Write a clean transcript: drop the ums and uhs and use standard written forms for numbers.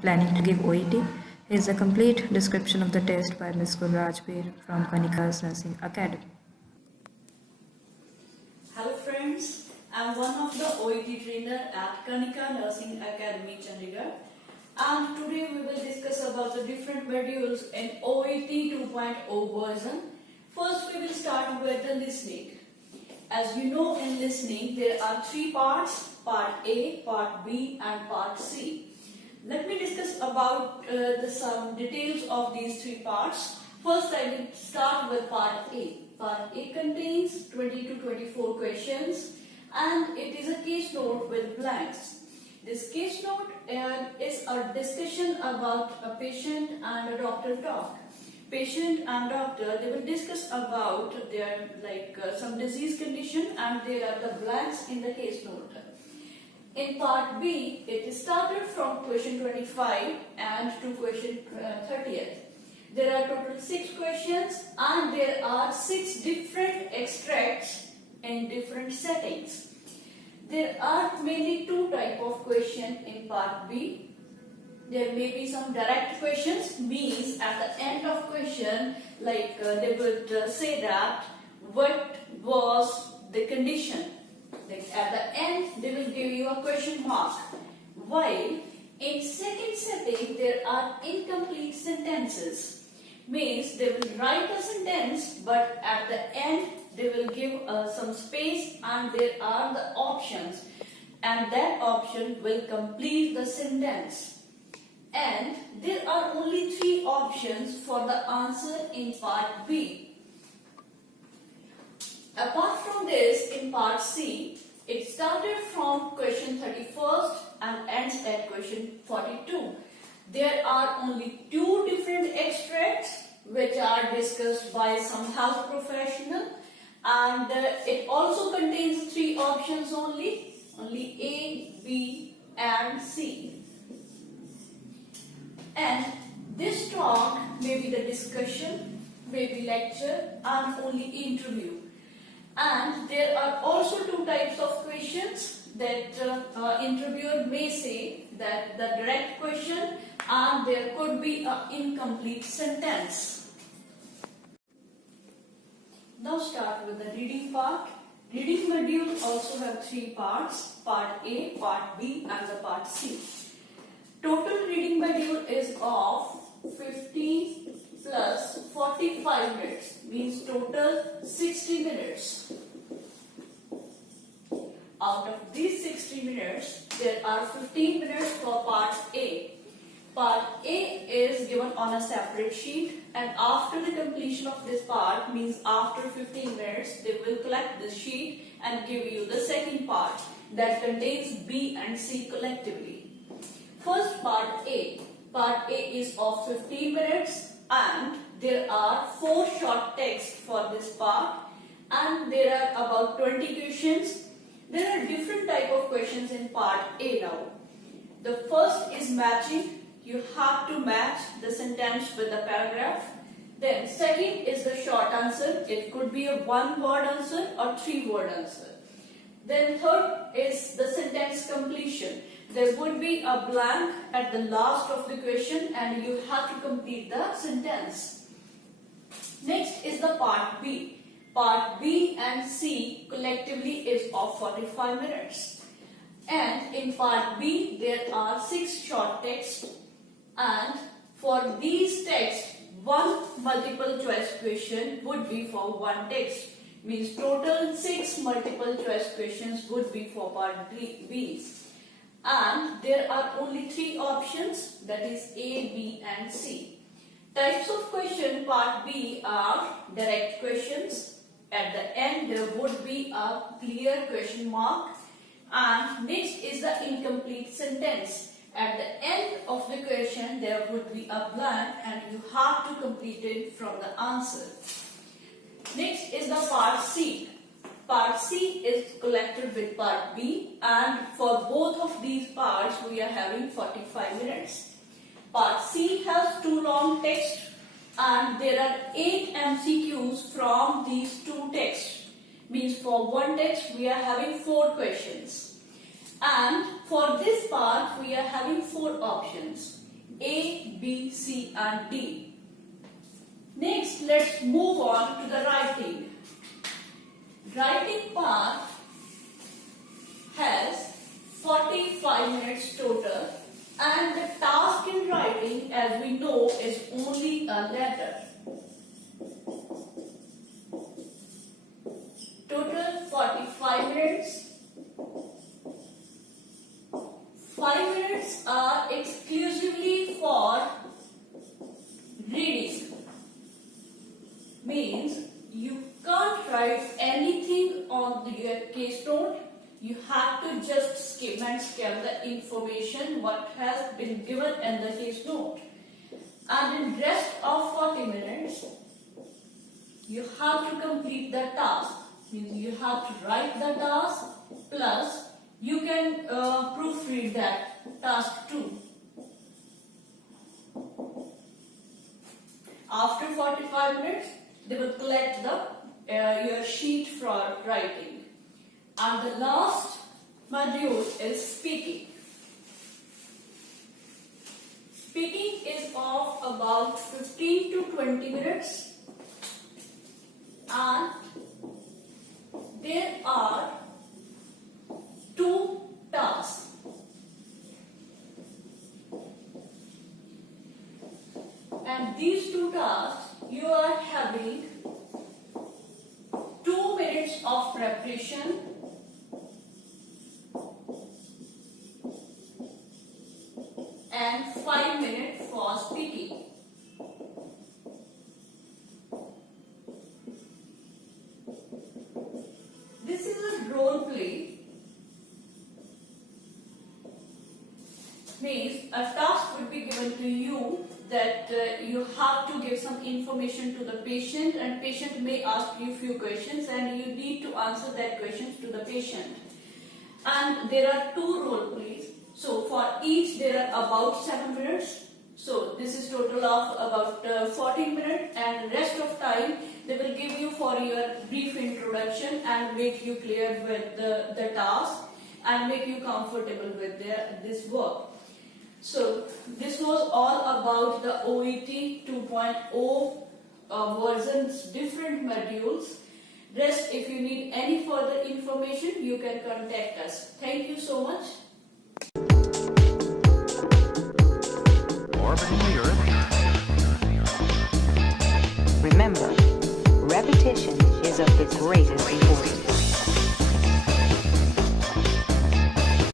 planning to give OET. Here's a complete description of the test by Ms. Rajbir from KANIKA'S Nursing Academy. Hello friends, I'm one of the OET trainer at KANIKA Nursing Academy, Chandigarh. And today we will discuss about the different modules in OET 2.0 version. First we will start with the listening. As you know, in listening there are three parts, part A, part B and part C. Let me discuss about some details of these three parts. First I will start with part A. Part A contains 20 to 24 questions and it is a case note with blanks. This case note is a discussion about a patient and a doctor talk. Patient and doctor, they will discuss about their some disease condition and there are the blanks in the case note. In part B, it is started from question 25 and to question 30th. There are total 6 questions and there are 6 different extracts in different settings. There are mainly 2 types of questions in part B. There may be some direct questions, means at the end of question, they would say that what was the condition. At the end, they will give you a question mark. While in second setting, there are incomplete sentences. Means they will write a sentence, but at the end, they will give some space and there are the options. And that option will complete the sentence. And there are only 3 options for the answer in part B. Apart from this, in part C, it started from question 31st and ends at question 42. There are only 2 different extracts which are discussed by some health professional, and it also contains 3 options only A, B and C. And this talk may be the discussion, may be lecture and only interview. And there are also 2 types of questions that interviewer may say that the direct question and there could be an incomplete sentence. Now start with the reading part. Reading module also have 3 parts, part A, part B and the part C. Total reading module is of 50 plus 45 minutes, means total 60 minutes. Out of these 60 minutes, there are 15 minutes for part A. Part A is given on a separate sheet, and after the completion of this part, means after 15 minutes, they will collect this sheet and give you the second part that contains B and C collectively. First, part A. Part A is of 15 minutes and there are 4 short texts for this part and there are about 20 questions. There are different type of questions in part A now. The first is matching. You have to match the sentence with the paragraph. Then second is the short answer. It could be a 1-word answer or 3-word answer. Then third is the sentence completion. There would be a blank at the last of the question and you have to complete the sentence. Next is the part B. Part B and C collectively is of 45 minutes. And in part B there are 6 short texts, and for these texts 1 multiple choice question would be for 1 text. Means total 6 multiple choice questions would be for part B. And there are only 3 options, that is A, B and C. Types of question part B are direct questions. At the end there would be a clear question mark. And next is the incomplete sentence. At the end of the question there would be a blank and you have to complete it from the answer. Next is the part C. Part C is collected with part B and for both of these parts we are having 45 minutes. Part C has 2 long texts and there are 8 MCQs from these 2 texts. Means for 1 text we are having 4 questions. And for this part we are having 4 options. A, B, C and D. Next, let's move on to the writing. Writing part has 45 minutes total, and the task in writing, as we know, is only a letter. Total 45 minutes. 5 minutes are exclusively for reading. Means you can't write anything on your case note. You have to just skim and scan the information what has been given in the case note. And in rest of 40 minutes, you have to complete the task. Means you have to write the task, plus you can proofread that task too. After 45 minutes, they will collect your sheet for writing. And the last module is speaking. Speaking is of about 15 to 20 minutes, and there are 2 tasks. And these 2 tasks, you are having 2 minutes of preparation and 5 minutes for speaking. This is a role play. Means a task would be given to you that you have to give some information to the patient, and patient may ask you few questions and you need to answer that questions to the patient. And there are 2 role plays. So for each there are about 7 minutes. So this is total of about 14 minutes, and rest of time they will give you for your brief introduction and make you clear with the task and make you comfortable with this work. So this was all about the OET 2.0 versions, different modules. Rest, if you need any further information, you can contact us. Thank you so much. Orbiting the Earth. Remember, repetition is of the greatest importance.